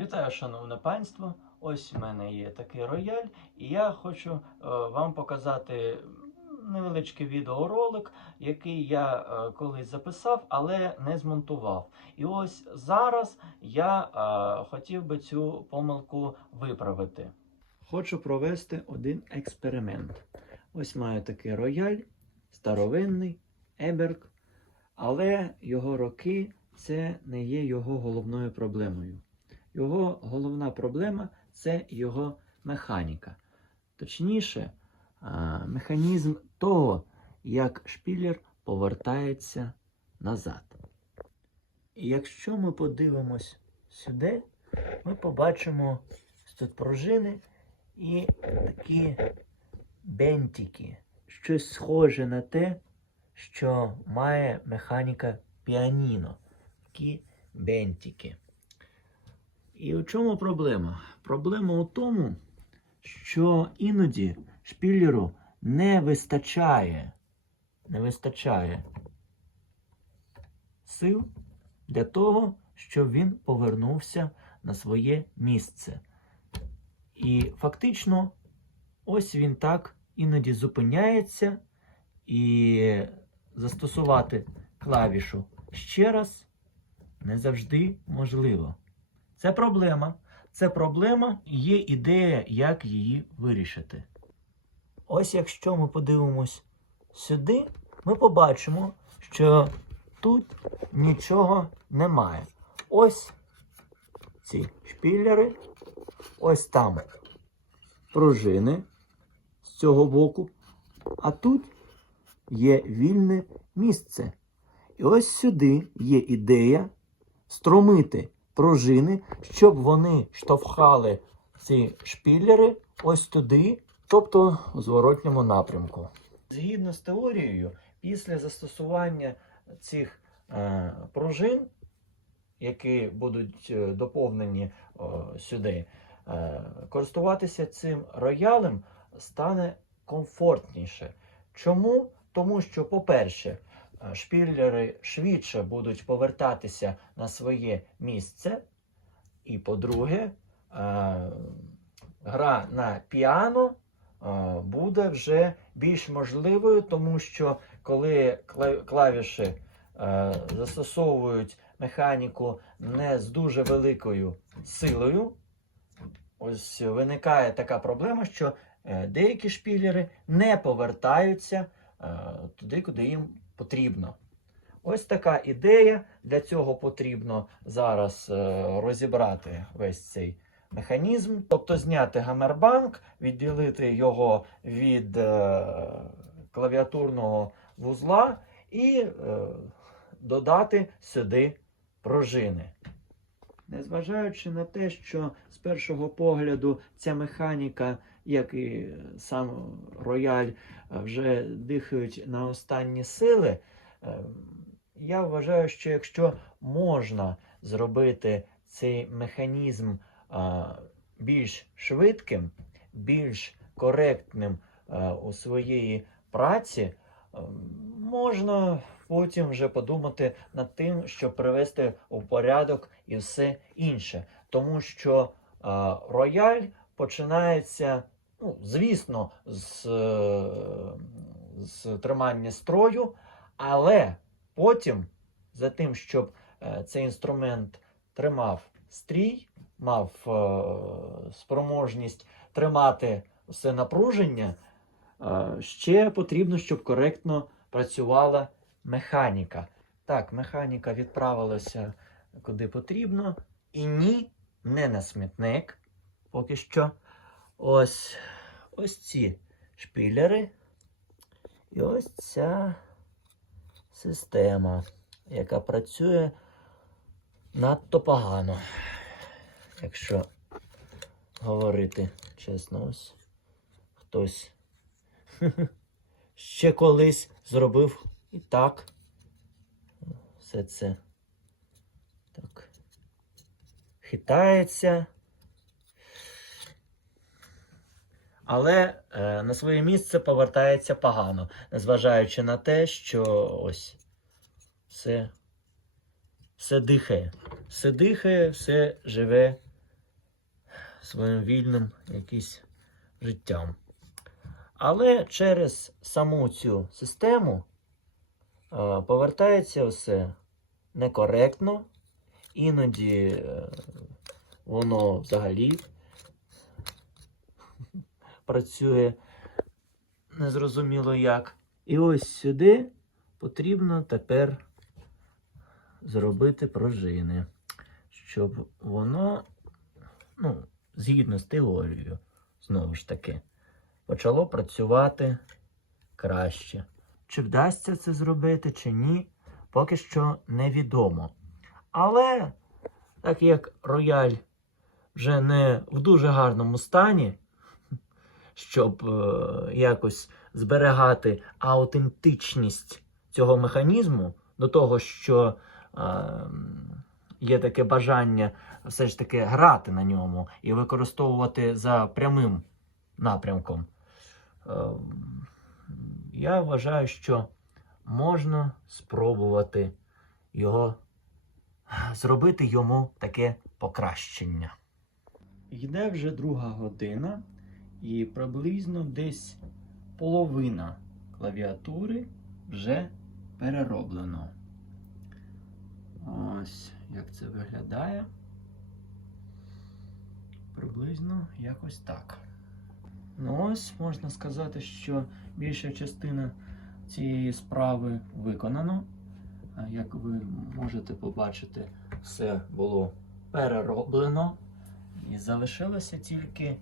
Вітаю, шановне панство! Ось у мене є такий рояль, і я хочу е, вам показати невеличкий відеоролик, який я е, колись записав, але не змонтував. І ось зараз я е, хотів би цю помилку виправити. Хочу провести один експеримент. Ось маю такий рояль, старовинний, Еберг, але його роки це не є його головною проблемою. Його головна проблема це його механіка. Точніше, механізм того, як шпілер повертається назад. І якщо ми подивимось сюди, ми побачимо тут пружини і такі бентики. Щось схоже на те, що має механіка піаніно. Такі бентики. І у чому проблема? Проблема у тому, що іноді шпілеру не вистачає, не вистачає сил для того, щоб він повернувся на своє місце. І фактично, ось він так іноді зупиняється, і застосувати клавішу ще раз не завжди можливо. Це проблема. Це проблема є ідея, як її вирішити. Ось якщо ми подивимось сюди, ми побачимо, що тут нічого немає. Ось ці шпілери, ось там пружини з цього боку, а тут є вільне місце. І ось сюди є ідея струмити пружини, щоб вони штовхали ці шпілери ось туди, тобто у зворотньому напрямку. Згідно з теорією, після застосування цих е, пружин, які будуть е, доповнені о, сюди, е, користуватися цим роялем стане комфортніше. Чому? Тому що, по-перше, е, шпілери швидше будуть повертатися на своє місце. І по-друге, е, гра на піано е, буде вже більш можливою, тому що коли клавіші застосовують механіку не з дуже великою силою, ось виникає така проблема, що деякі шпілери не повертаються туди, куди їм потрібно. Ось така ідея. Для цього потрібно зараз е, розібрати весь цей механізм, тобто зняти гамербанк, відділити його від е, клавіатурного вузла і е, додати сюди пружини. Незважаючи на те, що з першого погляду ця механіка, як і сам рояль, е, вже дихають на останні сили, е, я вважаю, що якщо можна зробити цей механізм більш швидким, більш коректним у своїй праці, можна потім вже подумати над тим, щоб привести у порядок і все інше. Тому що рояль починається, ну, звісно, з, е, з тримання строю, але потім, за тим, щоб е, цей інструмент тримав стрій, мав е, спроможність тримати все напруження, ще потрібно, щоб коректно працювала механіка. Так, механіка відправилася куди потрібно. І ні, не на смітник. Поки що. Ось, ось ці шпілери. І ось ця система, яка працює надто погано. Якщо говорити чесно, ось хтось ще колись зробив і так. Все це так хитається. Але е, на своє місце повертається погано, незважаючи на те, що ось все, все дихає. Все дихає, все живе своїм вільним якимось життям. Але через саму цю систему е, повертається все некоректно, іноді е, воно взагалі працює незрозуміло як. І ось сюди потрібно тепер зробити пружини, щоб воно, ну, згідно з теорією, знову ж таки, почало працювати краще. Чи вдасться це зробити, чи ні, поки що невідомо. Але, так як рояль вже не в дуже гарному стані, щоб е, якось зберігати аутентичність цього механізму, до того, що е, є таке бажання все ж таки грати на ньому і використовувати за прямим напрямком. Е, я вважаю, що можна спробувати його зробити йому таке покращення. Йде вже друга година, і приблизно десь половина клавіатури вже перероблено. Ось як це виглядає. Приблизно якось так. Ну ось можна сказати, що більша частина цієї справи виконано. Як ви можете побачити, все було перероблено. І залишилося тільки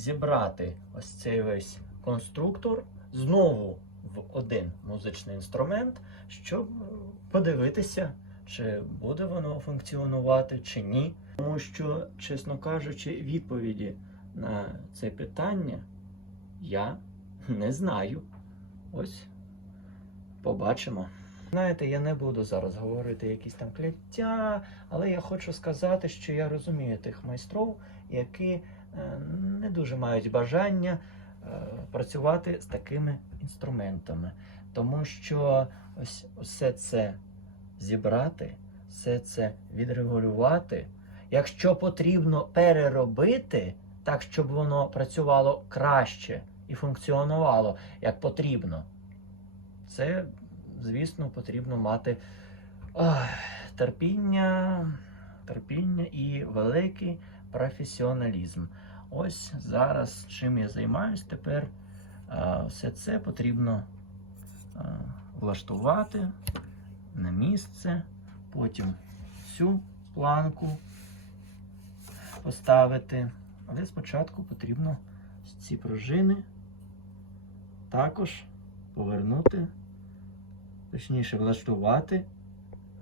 зібрати ось цей весь конструктор знову в один музичний інструмент, щоб подивитися, чи буде воно функціонувати, чи ні. Тому що, чесно кажучи, відповіді на це питання я не знаю. Ось побачимо. Знаєте, я не буду зараз говорити якісь там кляття, але я хочу сказати, що я розумію тих майстров, які не дуже мають бажання е, працювати з такими інструментами. Тому що ось все це зібрати, все це відрегулювати. Якщо потрібно переробити так, щоб воно працювало краще і функціонувало як потрібно, це, звісно, потрібно мати ох, терпіння, терпіння і великий професіоналізм. Ось зараз чим я займаюсь тепер. Все це потрібно влаштувати на місце, потім цю планку поставити. Але спочатку потрібно ці пружини також повернути, точніше влаштувати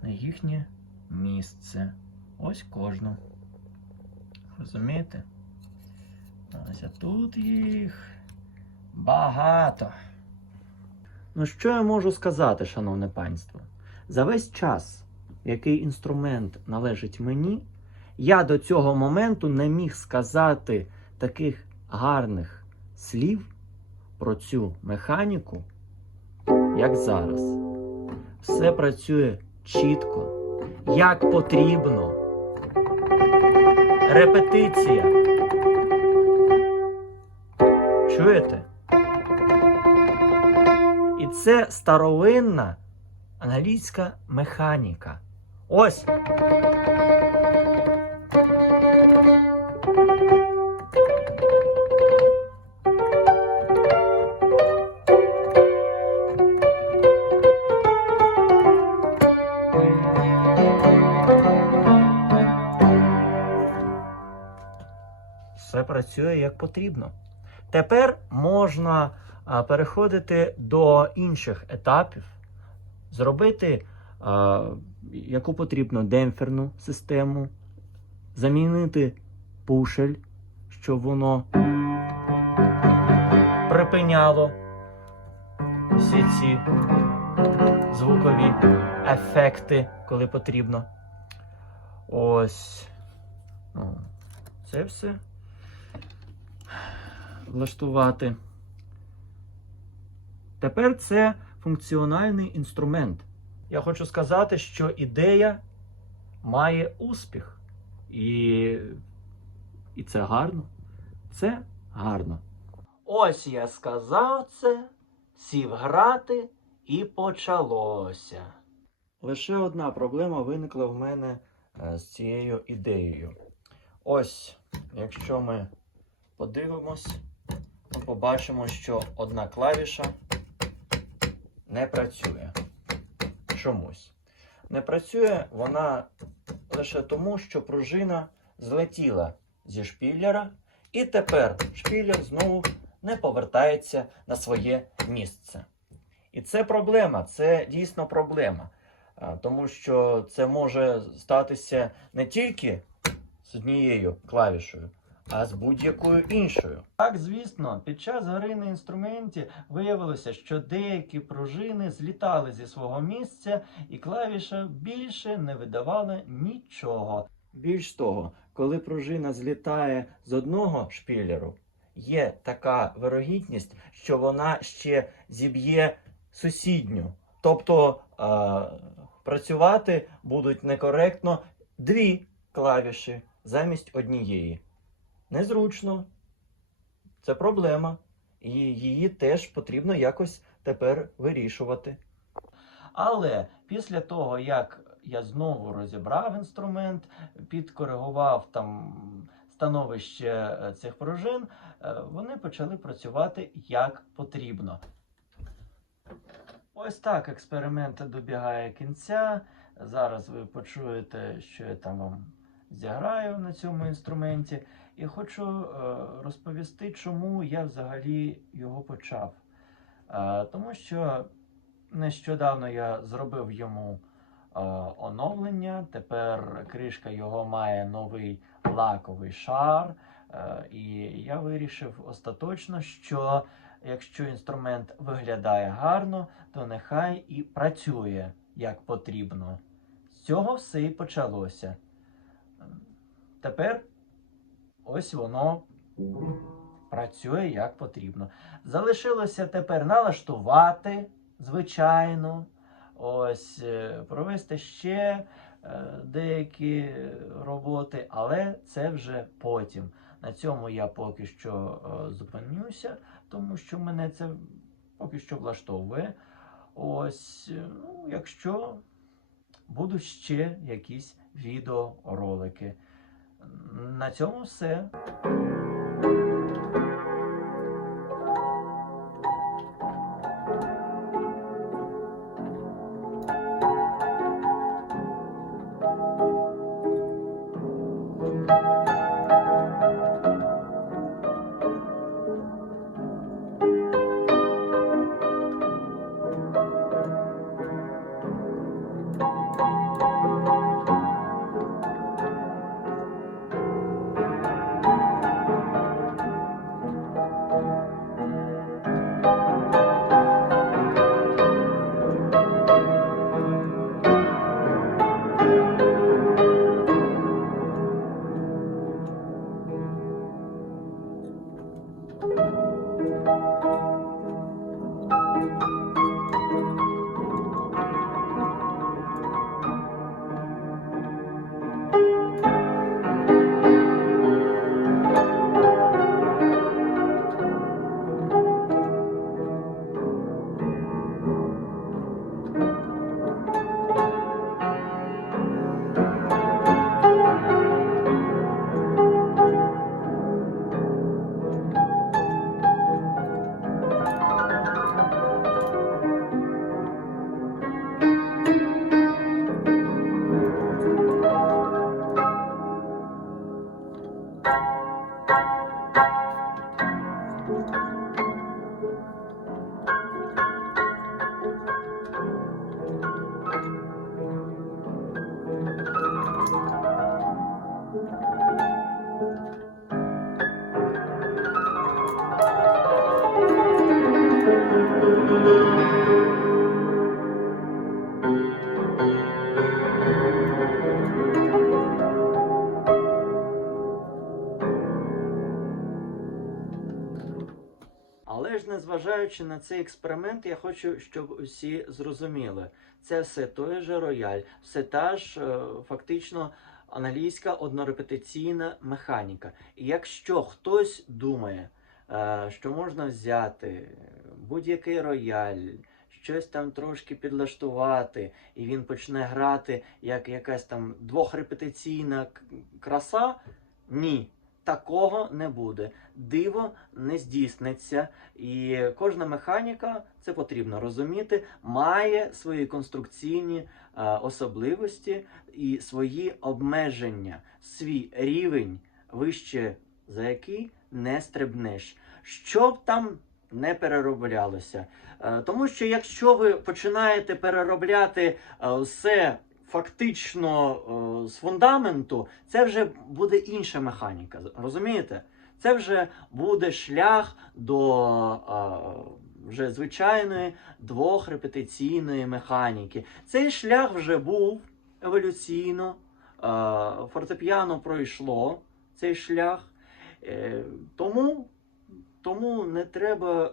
на їхнє місце. Ось кожну. Розумієте? Ось а тут їх багато. Ну, що я можу сказати, шановне панство? За весь час, який інструмент належить мені, я до цього моменту не міг сказати таких гарних слів про цю механіку, як зараз. Все працює чітко, як потрібно. Репетиція. Чуєте? І це старовинна англійська механіка. Ось. Працює як потрібно. Тепер можна переходити до інших етапів, зробити а, яку потрібно демпферну систему, замінити пушель, щоб воно припиняло всі ці звукові ефекти, коли потрібно. Ось. Ну, Це все влаштувати. Тепер це функціональний інструмент. Я хочу сказати, що ідея має успіх. І І це гарно. Це гарно. Ось я сказав це, сів грати, і почалося. Лише одна проблема виникла в мене е, з цією ідеєю. Ось, якщо ми подивимось, ми побачимо, що одна клавіша не працює. Чомусь. Не працює вона лише тому, що пружина злетіла зі шпілера, і тепер шпілер знову не повертається на своє місце. І це проблема, це дійсно проблема. Тому що це може статися не тільки з однією клавішою, а з будь-якою іншою. Так, звісно, під час гри на інструменті виявилося, що деякі пружини злітали зі свого місця, і клавіша більше не видавала нічого. Більш того, коли пружина злітає з одного шпілеру, є така вирогідність, що вона ще зіб'є сусідню. Тобто е, працювати будуть некоректно дві клавіші замість однієї. Незручно. Це проблема. І її теж потрібно якось тепер вирішувати. Але після того, як я знову розібрав інструмент, підкоригував там становище е, цих пружин, е, вони почали працювати як потрібно. Ось так експеримент добігає кінця. Зараз ви почуєте, що я там вам зіграю на цьому інструменті. І хочу е, розповісти, чому я взагалі його почав. Е, тому що нещодавно я зробив йому е, оновлення. Тепер кришка його має новий лаковий шар. І я вирішив остаточно, що якщо інструмент виглядає гарно, то нехай і працює як потрібно. З цього все і почалося. Тепер ось воно працює як потрібно. Залишилося тепер налаштувати, звичайно, ось е, провести ще е, деякі роботи, але це вже потім. На цьому я поки що е, зупинюся, тому що мене це поки що влаштовує. Ось, ну, якщо будуть ще якісь відеоролики. На цьому все. Незважаючи на цей експеримент, я хочу, щоб усі зрозуміли. Це все той же рояль, все та ж е, фактично англійська однорепетиційна механіка. І якщо хтось думає, е, що можна взяти будь-який рояль, щось там трошки підлаштувати, і він почне грати як якась там двохрепетиційна краса, ні. Такого не буде. Диво не здійсниться. І кожна механіка, це потрібно розуміти, має свої конструкційні е, особливості і свої обмеження, свій рівень, вище за який не стрибнеш. Що б там не перероблялося. Е, Тому що якщо ви починаєте переробляти е, все фактично е, з фундаменту, це вже буде інша механіка. Розумієте? Це вже буде шлях до е, вже звичайної двохрепетиційної механіки. Цей шлях вже був еволюційно. е, Фортепіано пройшло цей шлях. Тому, тому не треба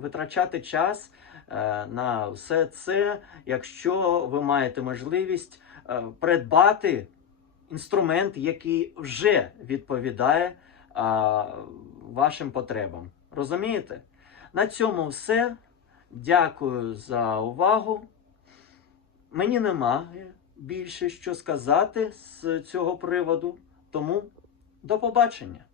витрачати час на все це, якщо ви маєте можливість е, придбати інструмент, який вже відповідає е, вашим потребам. Розумієте? На цьому все. Дякую за увагу. Мені немає більше що сказати з цього приводу, тому до побачення.